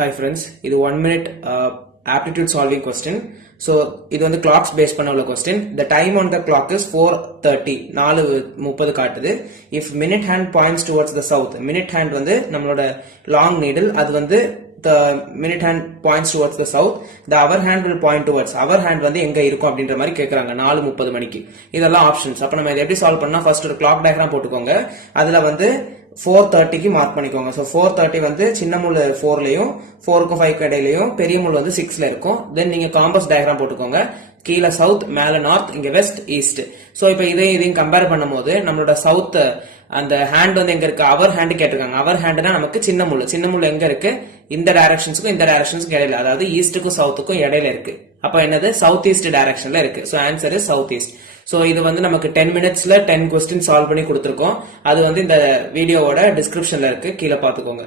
Hi friends, இது 1 minute aptitude solving question. So இது வந்து clocks based பண்ண உள்ள question. The time on the clock is 4:30 4:30 காட்டுது. If minute hand points towards the south, minute hand வந்து நம்மளோட long needle, அது வந்து the minute hand points towards the south, the hour hand will point towards, hour hand வந்து எங்க இருக்கும் அப்படின்ற மாதிரி கேக்குறாங்க 4:30 மணிக்கு. இதெல்லாம் ஆப்ஷன்ஸ். அப்ப நம்ம இதை எப்படி சால்வ் பண்ணா, ஃபர்ஸ்ட் ஒரு clock diagram போட்டுக்கோங்க. அதுல வந்து 4:30க்கு மார்க் பண்ணிக்கோங்க. சோ 4:30 வந்து சின்ன முள் 4லயும் 4க்கும் 5க்கு இடையிலயும், பெரிய முள் வந்து 6ல இருக்கும். தென் நீங்க காம்பஸ் டயக்ராம் போட்டுக்கோங்க. கீழ சவுத், மேல நார்த், இங்க வெஸ்ட், ஈஸ்ட். சோ இப்போ இதையும் கம்பேர் பண்ணும்போது நம்மளோட சவுத் அந்த ஹேண்ட் வந்து எங்க இருக்கு, அவர் ஹேண்ட் கேட்டிருக்காங்க. அவர் ஹேண்ட்னா நமக்கு சின்ன முள் எங்க இருக்கு, இந்த டைரக்ஷன்ஸ்க்கும் இந்த டைரக்ஷன்ஸ்க்கும் இடையில, அதாவது ஈஸ்டுக்கும் சவுத்துக்கும் இடையில இருக்கு. அப்ப என்னது, சவுத் ஈஸ்ட் டைரக்ஷன்ல இருக்கு. So answer is south east. So இது வந்து நமக்கு 10 மினிட்ஸ்ல 10 கொஸ்டின் சால்வ் பண்ணி கொடுத்திருக்கோம். அது வந்து இந்த வீடியோவோட டிஸ்கிரிப்ஷன்ல இருக்கு, கீழே பாத்துக்கோங்க.